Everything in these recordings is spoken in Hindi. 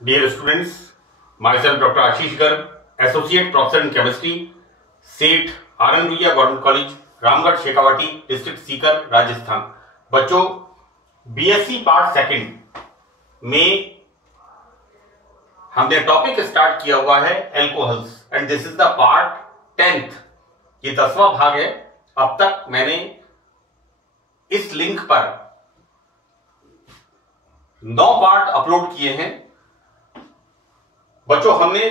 Dear students, myself Dr. Ashish Garg, Associate Professor in Chemistry, सेठ RN. Ruia government college, Ramgarh Shekhawati, district Sikar, Rajasthan. बच्चों, बीएससी पार्ट सेकंड में हमने टॉपिक स्टार्ट किया हुआ है alcohols and this is the part 10th। ये 10वां भाग है। अब तक मैंने इस लिंक पर 9 पार्ट अपलोड किए हैं। बच्चों, हमने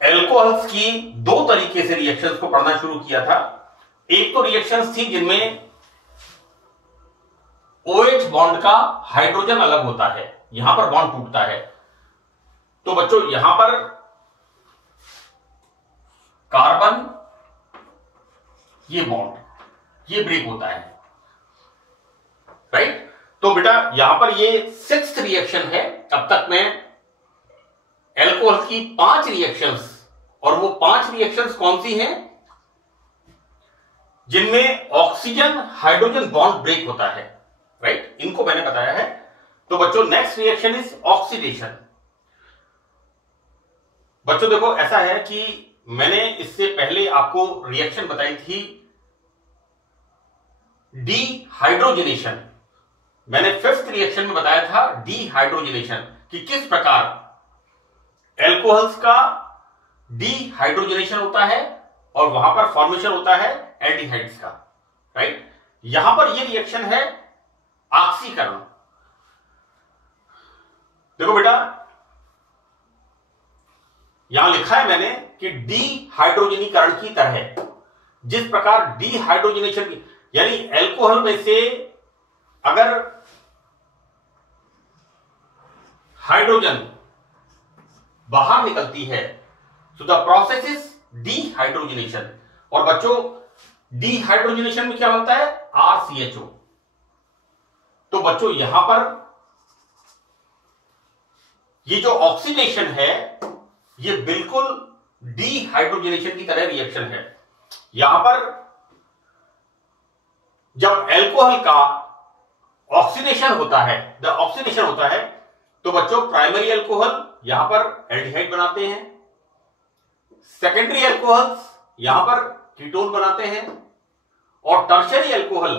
एल्कोहल्स की 2 तरीके से रिएक्शंस को पढ़ना शुरू किया था। एक तो रिएक्शंस थी जिनमें OH बॉन्ड का हाइड्रोजन अलग होता है, यहां पर बॉन्ड टूटता है। तो बच्चों, यहां पर कार्बन ये बॉन्ड ये ब्रेक होता है, राइट। तो बेटा यहां पर ये 6th रिएक्शन है। अब तक मैं एल्कोहल की 5 रिएक्शंस, और वो 5 रिएक्शंस कौन सी हैं जिनमें ऑक्सीजन हाइड्रोजन बॉन्ड ब्रेक होता है, राइट, इनको मैंने बताया है। तो बच्चों, नेक्स्ट रिएक्शन इज ऑक्सीडेशन। बच्चों देखो, ऐसा है कि मैंने इससे पहले आपको रिएक्शन बताई थी डीहाइड्रोजनेशन। मैंने 5th रिएक्शन में बताया था डीहाइड्रोजनेशन कि किस प्रकार एल्कोहल्स का डीहाइड्रोजनेशन होता है और वहां पर फॉर्मेशन होता है एल्डिहाइड्स का, राइट। यहां पर ये रिएक्शन है ऑक्सीकरण। देखो बेटा, यहां लिखा है मैंने कि डीहाइड्रोजनीकरण की तरह, जिस प्रकार डीहाइड्रोजनेशन की, यानी एल्कोहल में से अगर हाइड्रोजन बाहर निकलती है तो द प्रोसेस इज डीहाइड्रोजनेशन। और बच्चों, डीहाइड्रोजनेशन में क्या बनता है? RCHO। तो बच्चों, यहां पर ये जो ऑक्सीडेशन है ये बिल्कुल डीहाइड्रोजनेशन की तरह रिएक्शन है। यहां पर जब एल्कोहल का ऑक्सीडेशन होता है तो बच्चों, प्राइमरी एल्कोहल यहां पर एल्डिहाइड बनाते हैं, सेकेंडरी एल्कोहल्स यहां पर कीटोन बनाते हैं, और टर्शियरी एल्कोहल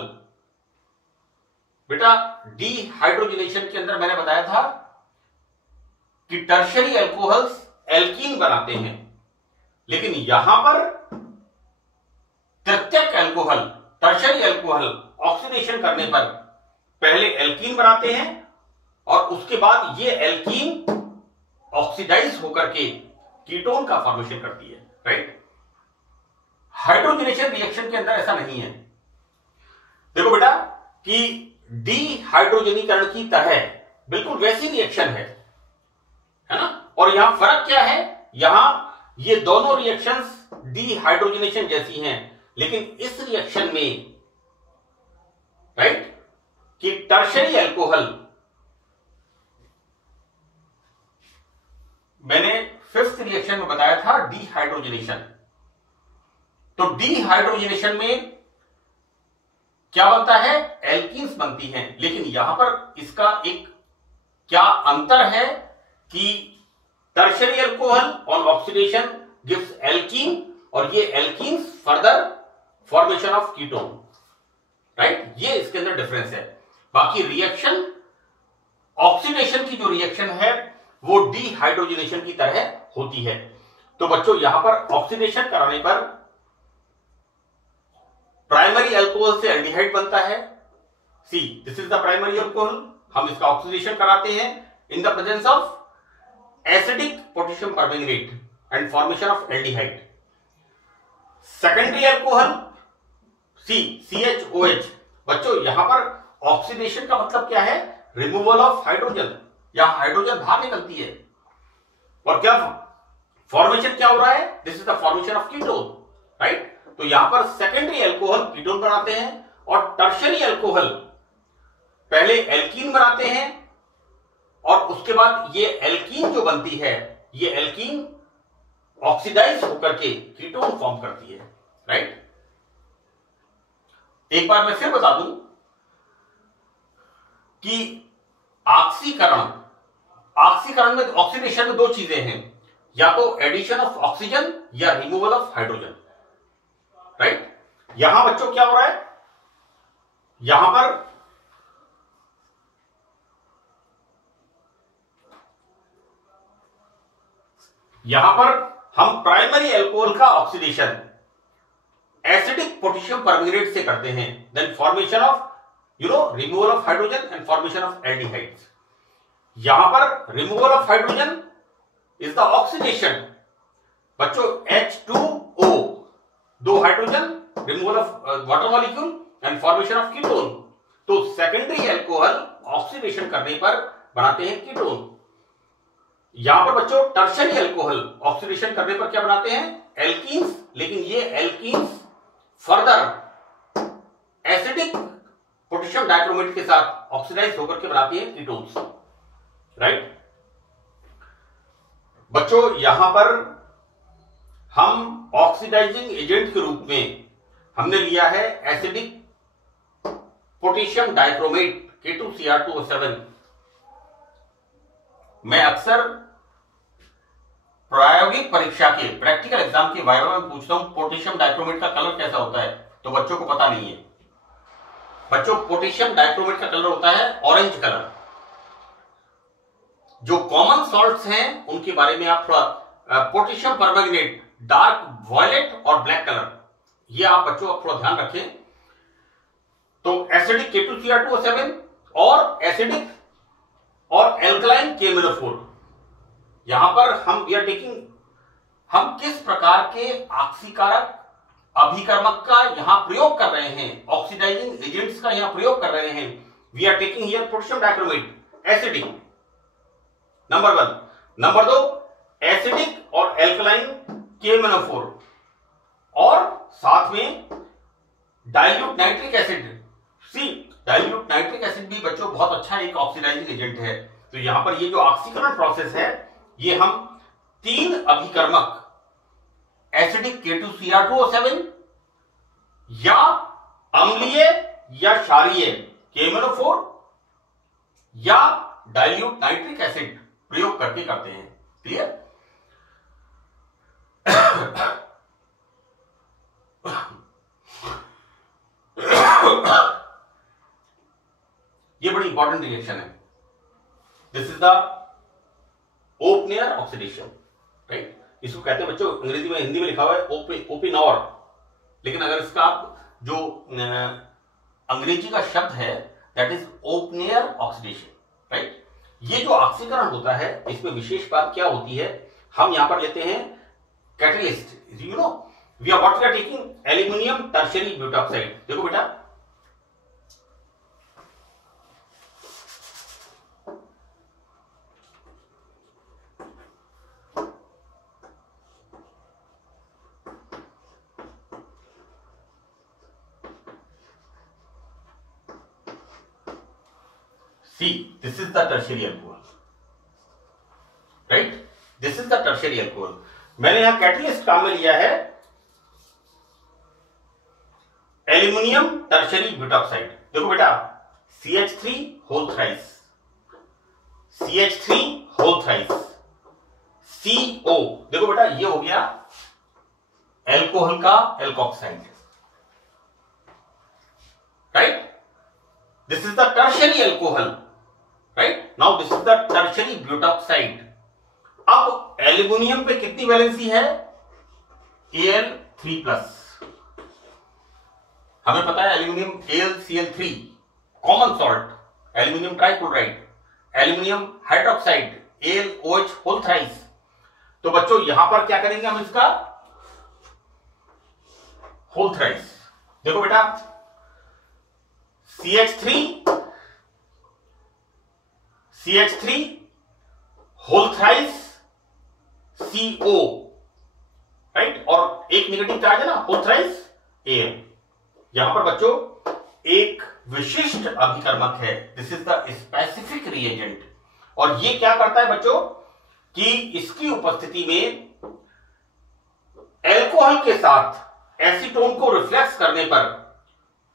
बेटा डीहाइड्रोजनेशन के अंदर मैंने बताया था कि टर्शियरी एल्कोहल्स एल्कीन बनाते हैं। लेकिन यहां पर तृतीयक एल्कोहल, टर्शियरी एल्कोहल ऑक्सीडेशन करने पर पहले एल्कीन बनाते हैं और उसके बाद ये एल्कीन ऑक्सीडाइज होकर के कीटोन का फॉर्मेशन करती है, राइट। हाइड्रोजनेशन रिएक्शन के अंदर ऐसा नहीं है। देखो बेटा कि डीहाइड्रोजनीकरण की तरह बिल्कुल वैसी रिएक्शन है ना। और यहां फर्क क्या है? यहां ये दोनों रिएक्शंस डीहाइड्रोजनेशन जैसी हैं, लेकिन इस रिएक्शन में, राइट, कि टर्शियरी एल्कोहल, मैंने 5th रिएक्शन में बताया था डीहाइड्रोजनेशन। तो डीहाइड्रोजनेशन में क्या बनता है? एल्कीन्स बनती हैं। लेकिन यहां पर इसका एक क्या अंतर है कि tertiary alcohol on oxidation gives alkene, और ये alkenes further formation of ketone, right. ये इसके अंदर डिफरेंस है। बाकी रिएक्शन, ऑक्सीडेशन की जो रिएक्शन है वो डीहाइड्रोजनेशन की तरह होती है। तो बच्चों, यहां पर ऑक्सीडेशन कराने पर प्राइमरी अल्कोहल से एल्डिहाइड बनता है। See, this is the primary alcohol. हम इसका ऑक्सीडेशन कराते हैं in the presence of acidic potassium permanganate and formation of aldehyde. Secondary alcohol see, CHOH। बच्चों, यहां पर ऑक्सीडेशन का मतलब क्या है? Removal of hydrogen. यहां हाइड्रोजन बाहर निकलती है और क्या फॉर्मेशन क्या हो रहा है? This is the formation of ketone, right. तो यहां पर सेकेंडरी अल्कोहल कीटोन बनाते हैं और टर्शियरी अल्कोहल पहले एल्कीन बनाते हैं और उसके बाद ये एल्कीन जो बनती है, ये एल्कीन ऑक्सीडाइज होकर के कीटोन फॉर्म करती है, राइट। एक बार मैं फिर बता दूं कि ऑक्सीकरण में, ऑक्सीडेशन में दो चीजें हैं, या तो एडिशन ऑफ ऑक्सीजन या रिमूवल ऑफ हाइड्रोजन, राइट। यहां बच्चों क्या हो रहा है, यहां पर हम प्राइमरी अल्कोहल का ऑक्सीडेशन एसिडिक पोटेशियम परमैंगनेट से करते हैं, then formation of removal of hydrogen and formation of aldehydes. यहां पर removal of hydrogen is the oxidation बच्चों, H2O, दो hydrogen, removal of water molecule and formation of ketone. तो सेकेंडरी अल्कोहल ऑक्सीडेशन करने पर बनाते हैं कीटोन। यहां पर बच्चों टर्शरी अल्कोहल ऑक्सीडेशन करने पर क्या बनाते हैं, एल्कीन्स, लेकिन ये alkenes further acidic potassium dichromate के साथ ऑक्सीडाइज होकर के बनाती है कीटोन्स, राइट। बच्चों यहां पर हम ऑक्सीडाइजिंग एजेंट के रूप में हमने लिया है एसिडिक पोटेशियम डाइक्रोमेट K2Cr2O7। मैं अक्सर प्रायोगिक परीक्षा के, प्रैक्टिकल एग्जाम के वाइवा में पूछता हूं पोटेशियम डाइक्रोमेट का कलर कैसा होता है, तो बच्चों को पता नहीं है। बच्चों पोटेशियम डाइक्रोमेट का कलर होता है ऑरेंज कलर। जो कॉमन सॉल्ट्स हैं उनके बारे में आप थोड़ा, पोटेशियम परमैंगनेट डार्क वॉयलेट और ब्लैक कलर, ये आप बच्चों आप थोड़ा ध्यान रखें। तो एसिडिक K2Cr2O7 और एसिडिक और एल्कलाइन KMnO4, यहां पर हम किस प्रकार के ऑक्सीकारक अभिकर्मक का यहां प्रयोग कर रहे हैं, ऑक्सीडाइजिंग एजेंट्स का यहां प्रयोग कर रहे हैं। We are taking here potassium dichromate acidic, number 1। Number 2 acidic और एल्कलाइन KMnO4, और साथ में dilute nitric acid. Dilute nitric acid भी बच्चों बहुत अच्छा एक ऑक्सीडाइजिंग एजेंट है। तो यहां पर ये जो ऑक्सीकरण प्रोसेस है, ये हम 3 अभिकर्मक एसिडिक K2Cr2O7 या अम्लीय या क्षारीय KMnO4 या डाइल्यूट नाइट्रिक एसिड प्रयोग करके करते हैं। क्लियर? ये बड़ी इंपॉर्टेंट रिएक्शन है। This is the Oppenauer oxidation, right. इसको कहते हैं बच्चों, अंग्रेजी में, हिंदी में लिखा हुआ है ओपिनॉर, लेकिन अगर इसका जो अंग्रेजी का शब्द है दैट इज ओपनियर ऑक्सीडेशन, राइट। ये जो ऑक्सीकरण होता है इसमें विशेष बात क्या होती है, हम यहां पर लेते हैं catalyst, we are taking aluminium tertiary butoxide. देखो बेटा, See, this is the tertiary alcohol, right? This is the tertiary alcohol. मैंने यहां कैटलिस्ट काम में लिया है एल्यूमिनियम टर्शियरी ब्यूटॉक्साइड। देखो बेटा, CH3 whole thrice, CH3 whole thrice, CO। देखो बेटा, ये हो गया एल्कोहल का alkoxide, right. This is the tertiary alcohol, right. Now this is the tertiary butoxide. अब एल्यूमिनियम पे कितनी वैलेंसी है, Al3+। हमें पता है aluminium AlCl3 common salt, aluminium trichloride, aluminium hydroxide AlOH whole thrice. तो बच्चों यहां पर क्या करेंगे हम, इसका होल थ्राइस। देखो बेटा, CH3 whole thrice CO, right, और एक नेगेटिव चार्ज है ना, होल थ्राइस Al। यहां पर बच्चों एक विशिष्ट अभिकर्मक है, this is the specific reagent. और ये क्या करता है बच्चों कि इसकी उपस्थिति में एल्कोहल के साथ एसीटोन को रिफ्लेक्स करने पर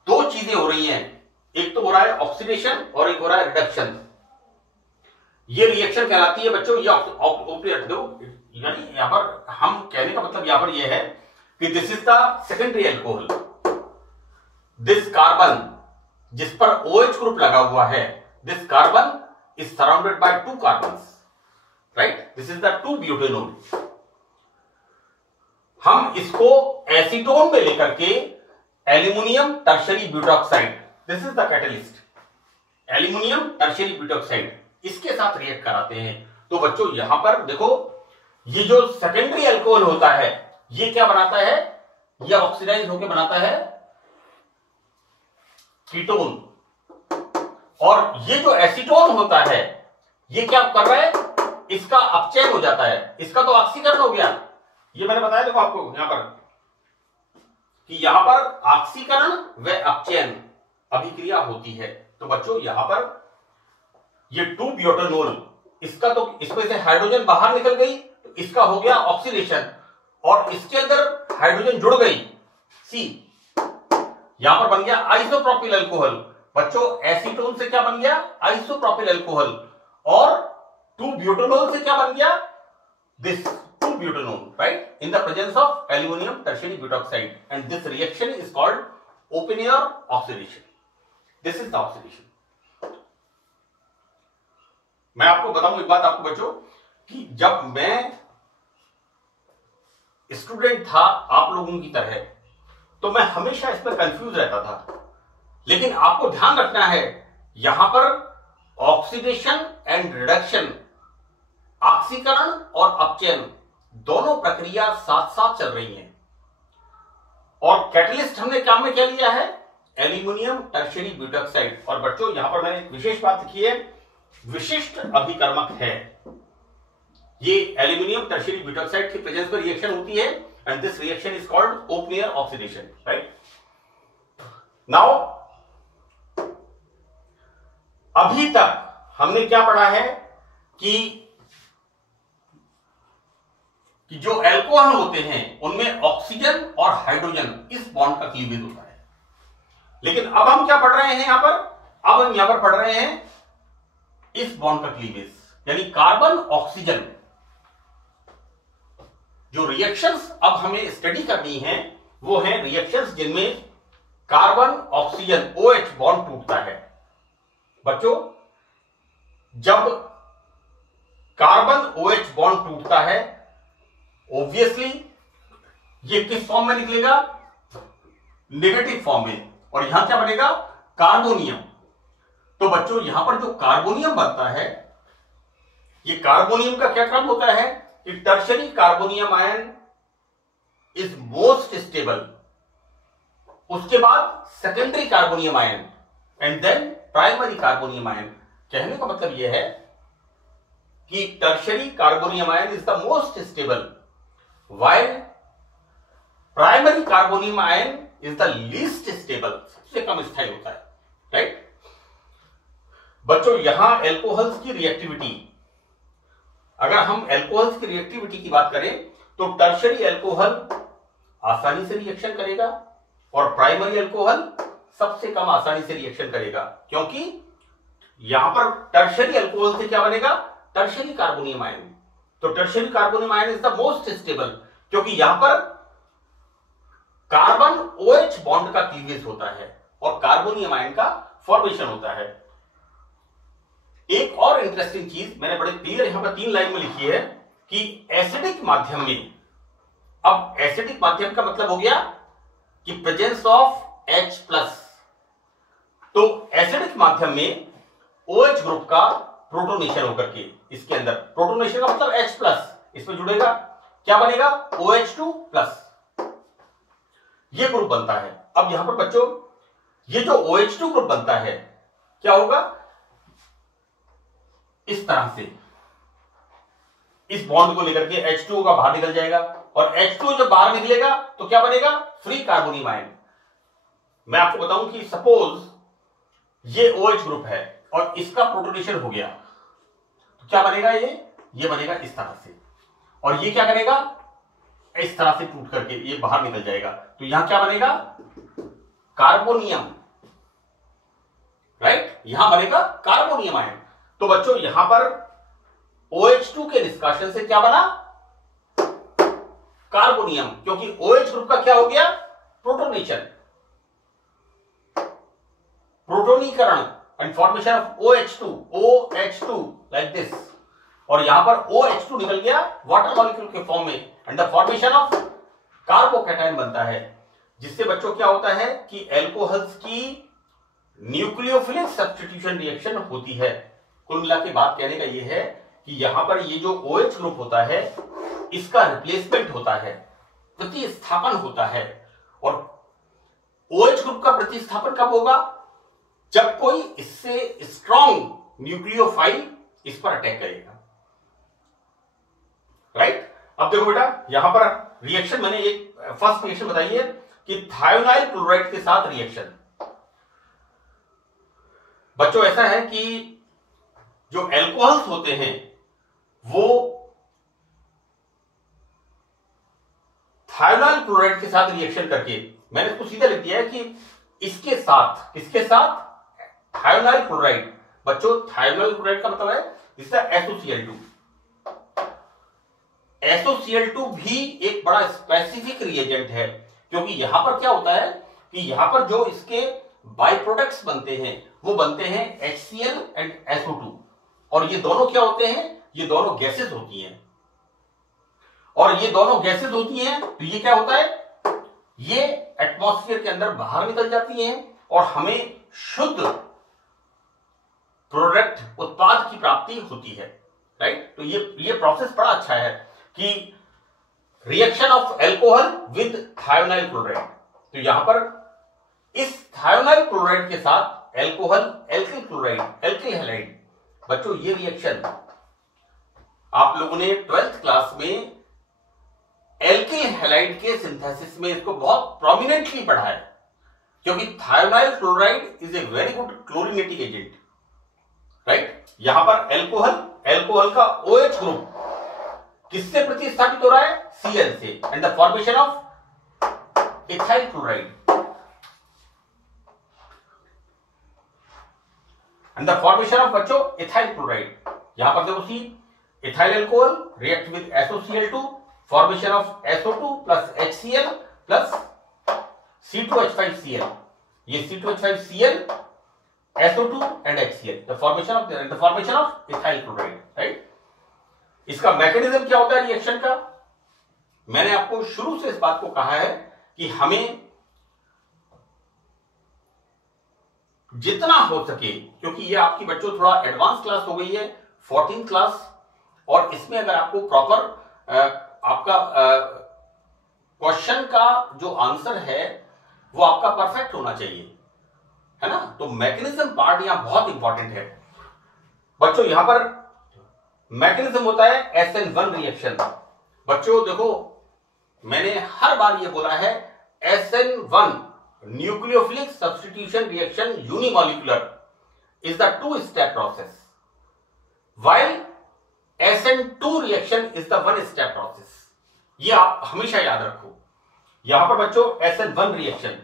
दो चीजें हो रही हैं। एक तो हो रहा है ऑक्सीडेशन और एक हो रहा है रिडक्शन। ये रिएक्शन कहलाती है बच्चों, ये ओपियर दो, यानी यहां पर हम कहने का मतलब यहां पर ये है कि this is the secondary alcohol. This carbon जिस पर OH ग्रुप लगा हुआ है, this carbon is surrounded by 2 carbons, right? This is the 2 butanol. हम इसको एसीटोन में लेकर के aluminium tertiary butoxide, this is the catalyst, aluminium tertiary butoxide, इसके साथ रिएक्ट कराते हैं। तो बच्चों यहां पर देखो, ये जो सेकेंडरी अल्कोहल होता है ये क्या बनाता है, ये ऑक्सीडाइज होकर बनाता है कीटोन, और ये जो एसीटोन होता है ये क्या कर रहा है, इसका अपचयन हो जाता है, इसका तो ऑक्सीकरण हो गया। ये मैंने बताया देखो आपको यहां पर कि यहां पर ऑक्सीकरण व अपचयन अभिक्रिया होती है। तो बच्चों यहां पर ये 2 ब्यूटेनॉल, इसका तो इसमें से हाइड्रोजन बाहर निकल गई तो इसका हो गया ऑक्सीडेशन, और इसके अंदर हाइड्रोजन जुड़ गई सी, यहां पर बन गया आइसोप्रोपिल अल्कोहल। बच्चों एसीटोन से क्या बन गया, आइसोप्रोपिल अल्कोहल, और 2 ब्यूटेनॉल से क्या बन गया, this 2 butanol, right, in the presence of aluminum tertiary butoxide, and this reaction is called open air oxidation. This is the oxidation. मैं आपको बताऊं एक बात आपको बच्चों कि जब मैं स्टूडेंट था आप लोगों की तरह, तो मैं हमेशा इस पर कंफ्यूज रहता था, लेकिन आपको ध्यान रखना है यहां पर ऑक्सीडेशन एंड रिडक्शन, ऑक्सीकरण और अपचयन दोनों प्रक्रिया साथ साथ चल रही हैं, और कैटलिस्ट हमने काम में क्या लिया है, एल्यूमिनियम टर्शियरी ब्यूटॉक्साइड। और बच्चों यहां पर मैंने एक विशेष बात लिखी है, विशिष्ट अभिकर्मक है ये, एल्यूमिनियम टर्शियरी ब्यूटॉक्साइड की प्रेजेंस पर रिएक्शन होती है, and this reaction is called open air oxidation, right? Now अभी तक हमने क्या पढ़ा है कि जो अल्कोहल होते हैं उनमें ऑक्सीजन और हाइड्रोजन इस बॉन्ड का क्लीवेज होता है, लेकिन अब हम क्या पढ़ रहे हैं यहां पर, अब हम यहां पर पढ़ रहे हैं इस बॉन्ड का क्लीवेज, यानी कार्बन ऑक्सीजन। जो रिएक्शंस अब हमें स्टडी करनी है वो है रिएक्शंस जिनमें कार्बन ऑक्सीजन OH बॉन्ड टूटता है। बच्चों जब कार्बन OH बॉन्ड टूटता है, ऑब्वियसली ये किस फॉर्म में निकलेगा, नेगेटिव फॉर्म में, और यहां क्या बनेगा, कार्बोनियम। तो बच्चों यहां पर जो कार्बोनियम बनता है, ये कार्बोनियम का क्या क्रम होता है कि tertiary carbonium ion is most stable, उसके बाद secondary carbonium ion, and then primary carbonium ion. कहने का मतलब यह है कि tertiary carbonium ion is the most stable, while primary carbonium ion is the least stable, सबसे कम स्थायी होता है, राइट? बच्चों यहां एल्कोहल्स की रिएक्टिविटी, अगर हम एल्कोहल्स की रिएक्टिविटी की बात करें तो टर्शियरी अल्कोहल आसानी से रिएक्शन करेगा और प्राइमरी अल्कोहल सबसे कम आसानी से रिएक्शन करेगा, क्योंकि यहां पर टर्शियरी अल्कोहल से क्या बनेगा, टर्शियरी कार्बोनियम आयन। तो tertiary carbonium ion is the most stable, क्योंकि यहां पर कार्बन OH बॉन्ड का क्लीवेज होता है और कार्बोनियम आयन का फॉर्मेशन होता है। एक और इंटरेस्टिंग चीज मैंने बड़े क्लियर यहां पर 3 लाइन में लिखी है कि एसिडिक माध्यम में, अब एसिडिक माध्यम का मतलब हो गया कि प्रेजेंस ऑफ H+, तो एसिडिक माध्यम में OH ग्रुप का प्रोटोनेशन होकर के इसके अंदर, प्रोटोनेशन का मतलब H+, इसमें जुड़ेगा, क्या बनेगा, OH2+, ये ग्रुप बनता है। अब यहां पर बच्चों ये जो OH2 ग्रुप बनता है क्या होगा, इस तरह से इस बॉन्ड को लेकर के H2O का बाहर निकल जाएगा, और H2O जब बाहर निकलेगा तो क्या बनेगा, फ्री कार्बोनियम आयन। मैं आपको बताऊं कि सपोज ये OH ग्रुप है और इसका प्रोटोनेशन हो गया, तो क्या बनेगा, ये बनेगा इस तरह से, और ये क्या करेगा, इस तरह से टूट करके ये बाहर निकल जाएगा। तो यहां क्या बनेगा, कार्बोनियम राइट, यहां बनेगा कार्बोनियम आयन। तो बच्चों यहां पर OH2 के निष्कासन से क्या बना, कार्बोनियम, क्योंकि OH ग्रुप का क्या हो गया, प्रोटोनेशन, प्रोटोनीकरण and formation of OH2 like this, और यहां पर OH2 निकल गया वाटर मॉलिक्यूल के फॉर्म में and the formation of carbocation बनता है, जिससे बच्चों क्या होता है कि एल्कोहल्स की न्यूक्लियोफिलिक सब्स्टिट्यूशन रिएक्शन होती है। कुल मिला के बात कहने का यह है कि यहां पर ये जो OH ग्रुप होता है इसका रिप्लेसमेंट होता है, प्रतिस्थापन होता है। और OH ग्रुप का प्रतिस्थापन कब होगा, जब कोई इससे स्ट्रॉन्ग न्यूक्लियोफाइल इस पर अटैक करेगा, राइट। अब देखो बेटा यहां पर रिएक्शन मैंने एक फर्स्ट रिएक्शन बताई है कि थायोनाइल क्लोराइड के साथ रिएक्शन। बच्चों ऐसा है कि जो एल्कोहल्स होते हैं वो थायोनाइल क्लोराइड के साथ रिएक्शन करके, मैंने इसको सीधा लिख दिया है कि इसके साथ, किसके साथ, थायोनाइल क्लोराइड। बच्चों थायोनाइल क्लोराइड का मतलब है इसका SOCl2। SOCl2 भी एक बड़ा स्पेसिफिक रिएजेंट है, क्योंकि यहां पर क्या होता है कि यहां पर जो इसके बाई प्रोडक्ट्स बनते हैं वो बनते हैं HCl एंड SO2, और ये दोनों क्या होते हैं, ये दोनों गैसेस होती हैं, और ये दोनों गैसेस होती हैं तो ये क्या होता है, ये एटमॉस्फेयर के अंदर बाहर निकल जाती हैं और हमें शुद्ध प्रोडक्ट उत्पाद की प्राप्ति होती है, राइट। तो ये प्रोसेस बड़ा अच्छा है कि reaction of alcohol with thionyl chloride. तो यहां पर इस थायोनाइल क्लोराइड के साथ alcohol alkyl chloride, alkyl halide. बच्चों ये रिएक्शन आप लोगों ने 12th क्लास में एल्किल हैलाइड के सिंथेसिस में इसको बहुत प्रोमिनेंटली पढ़ा है, क्योंकि thionyl chloride is a very good chlorinating agent, right. यहां पर एल्कोहल का OH ग्रुप किससे प्रतिस्थापित हो रहा है, Cl से, and the formation of ethyl chloride, and the formation of बच्चों इथाइल क्लोराइड। यहां पर देखो see, ethyl alcohol react with SOCl2, formation of SO2 plus HCl plus C2H5Cl, ये C2H5Cl SO2 and HCl, the formation of ethyl chloride, right. इसका मैकेनिज्म क्या होता है रिएक्शन का, मैंने आपको शुरू से इस बात को कहा है कि हमें जितना हो सके, क्योंकि ये आपकी बच्चों थोड़ा एडवांस क्लास हो गई है 14th क्लास, और इसमें अगर आपको प्रॉपर आपका क्वेश्चन का जो आंसर है वो आपका परफेक्ट होना चाहिए, है ना। तो मैकेनिज्म पार्ट यहां बहुत इंपॉर्टेंट है बच्चों। यहां पर मैकेनिज्म होता है SN1 रिएक्शन। बच्चों देखो मैंने हर बार ये बोला है SN1 nucleophilic substitution reaction unimolecular is the 2-step process, while SN2 reaction is the 1-step process. ये आप हमेशा याद रखो। यहां पर बच्चों SN1 रिएक्शन,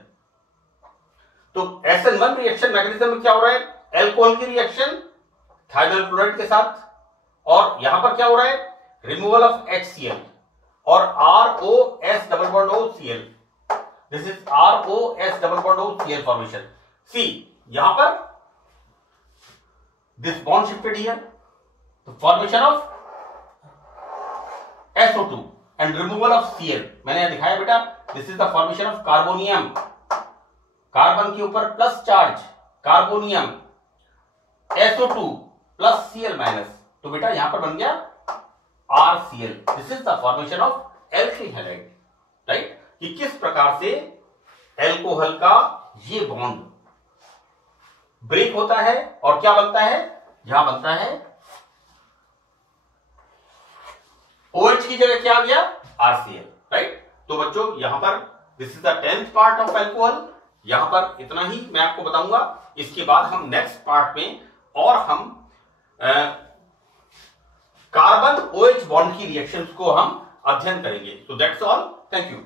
तो SN1 रिएक्शन मैकेनिज्म में क्या हो रहा है, एल्कोहल की रिएक्शन थायोनाइल क्लोराइड के साथ, और यहां पर क्या हो रहा है, रिमूवल ऑफ HCl और ROS double bond OCl, this is ROS double bond OCl formation. See यहां पर this bond shifted here, formation of SO2 and removal of Cl। मैंने यहां दिखाया बेटा, this is the formation of carbonium, carbon के ऊपर plus charge carbonium, SO2 plus Cl minus, तो बेटा यहां पर बन गया RCl, this is the formation of alkyl halide, right. कि किस प्रकार से एल्कोहल का ये बॉन्ड ब्रेक होता है और क्या बनता है, यहां बनता है OH की जगह क्या आ गया, RCl, राइट। तो बच्चों यहां पर this is the 10th part of alcohol. यहां पर इतना ही मैं आपको बताऊंगा, इसके बाद हम नेक्स्ट पार्ट में और हम कार्बन OH बॉन्ड की रिएक्शंस को हम अध्ययन करेंगे। So that's all, thank you.